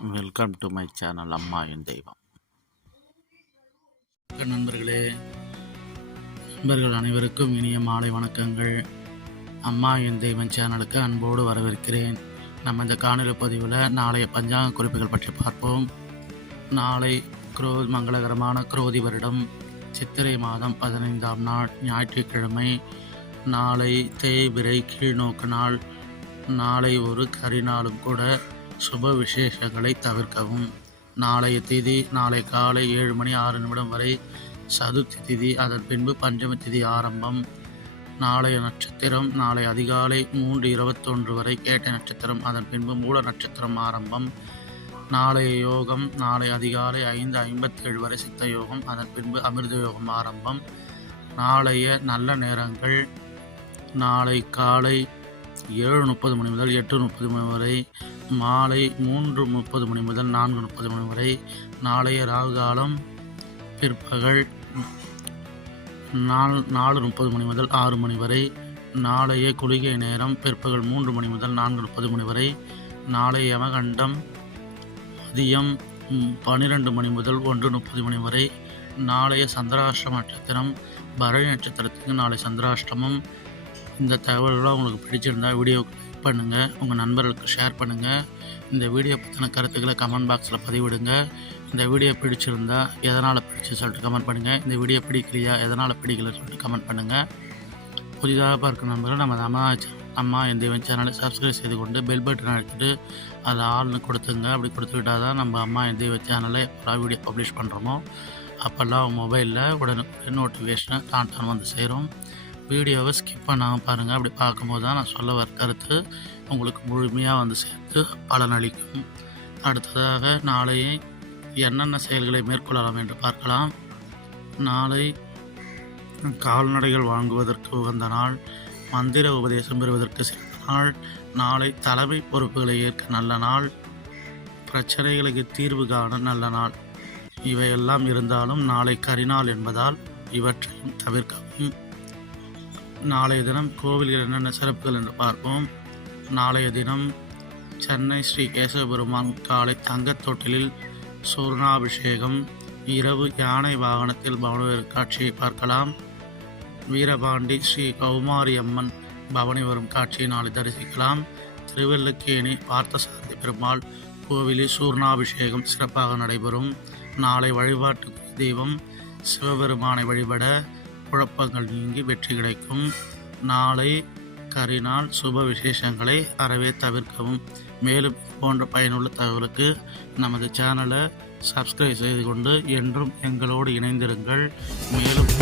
Welcome to my channel அம்மா என் தெய்வம். நண்பர்களே, நண்பர்கள் அனைவருக்கும் இனிய மாலை வணக்கங்கள். அம்மா என் தெய்வம் சேனலுக்கு அன்போடு வரவேற்கிறேன். நம்ம இந்த காணொலி பதிவில் நாளைய பஞ்சாங்க குறிப்புகள் பற்றி பார்ப்போம். நாளை மங்களகரமான குரோதி வருடம் சித்திரை மாதம் 15ஆம் நாள் ஞாயிற்றுக்கிழமை. நாளை தேய்பிறை கீழ்நோக்கு நாள். நாளை ஒரு கரிநாளும் கூட. சுப விசேஷங்களை தவிர்க்கவும். நாளைய திதி நாளை காலை 7:06 வரை சதுர்த்தி திதி, அதன் பின்பு பஞ்சமி திதி ஆரம்பம். நாளைய நட்சத்திரம் நாளை அதிகாலை 3:21 வரை கேட்டை நட்சத்திரம், அதன் பின்பு மூல நட்சத்திரம் ஆரம்பம். நாளைய யோகம் நாளை அதிகாலை 5:57 வரை சித்த யோகம், அதன் பின்பு அமிர்த யோகம் ஆரம்பம். நாளைய நல்ல நேரங்கள் நாளை காலை 7:30 முதல் 8:30 வரை, மாலை 3:30 முதல் 4:30 வரை. நாளைய ராகு காலம் பிற்பகல் 4:30 முதல் 6 வரை. நாளைய குளிகை நேரம் பிற்பகல் 3 முதல் 4:30 வரை. நாளைய யமகண்டம் மதியம் 12 முதல் 1:30 வரை. நாளைய சந்திராஷ்டம நட்சத்திரம் பரணி நட்சத்திரத்துக்கு நாளை சந்திராஷ்டமம். இந்த தகவல்களாக உங்களுக்கு பிடிச்சிருந்தால் வீடியோக்கு லைக் பண்ணுங்கள், உங்கள் நண்பர்களுக்கு ஷேர் பண்ணுங்கள். இந்த வீடியோ பற்றின கருத்துக்களை கமெண்ட் பாக்ஸில் பதிவிடுங்க. இந்த வீடியோ பிடிச்சிருந்தால் எதனால் பிடிச்சு சொல்லிட்டு கமெண்ட் பண்ணுங்கள். இந்த வீடியோ பிடிக்கலையா, எதனால் பிடிக்கல சொல்லிட்டு கமெண்ட் பண்ணுங்கள். புதிதாக பார்க்கும் நண்பர்கள் நம்ம அம்மா என் தெய்வம் சேனலை சப்ஸ்கிரைப் செய்து கொண்டு பெல் பட்டன் அழுத்திட்டு அதை ஆள்னு கொடுத்துங்க. அப்படி கொடுத்துக்கிட்டால் தான் நம்ம அம்மா என் தெய்வம் சேனலை எப்போலாம் வீடியோ பப்ளிஷ் பண்ணுறோமோ அப்போல்லாம் மொபைலில் உடனுக்குடன் நோட்டிஃபிகேஷனை தான் வந்து சேரும். வீடியோவை ஸ்கிப் பண்ணாமல் பாருங்கள். அப்படி பார்க்கும்போது தான் நான் சொல்ல வர கருத்து உங்களுக்கு முழுமையாக வந்து சேர்த்து பலனளிக்கும். அடுத்ததாக நாளையே என்னென்ன செயல்களை மேற்கொள்ளலாம் என்று பார்க்கலாம். நாளை கால்நடைகள் வாங்குவதற்கு உகந்த நாள். மந்திர உபதேசம் பெறுவதற்கு சிறந்த நாள். நாளை தலைமை பொறுப்புகளை ஏற்க நல்ல நாள். பிரச்சனைகளுக்கு தீர்வு காண நல்ல நாள். இவையெல்லாம் இருந்தாலும் நாளை கரிநாள் என்பதால் இவற்றையும் தவிர்க்கவும். நாளைய தினம் கோவில்கள் என்னென்ன சிறப்புகள் என்று பார்ப்போம். நாளைய தினம் சென்னை ஸ்ரீ கேசவபெருமான் காலை தங்கத்தொட்டிலில் சூர்ணாபிஷேகம். இரவு யானை வாகனத்தில் பவனி காட்சியை பார்க்கலாம். வீரபாண்டி ஸ்ரீ கௌமாரி அம்மன் பவனி வரும் காட்சியை நாளை தரிசிக்கலாம். திருவல்லிக்கேணி பார்த்தசாரதி பெருமாள் கோவிலில் சூர்ணாபிஷேகம் சிறப்பாக நடைபெறும். நாளை வழிபாட்டு தெய்வம் சிவபெருமானை வழிபட குழப்பங்கள் நீங்கி வெற்றி கிடைக்கும். நாளை கரிநாள் சுப விசேஷங்களை அறவே தவிர்க்கவும். மேலும் போன்ற பயனுள்ள தகவலுக்கு நமது சேனலை சப்ஸ்கிரைப் செய்து கொண்டு என்றும் எங்களோடு இணைந்திருங்கள். மேலும்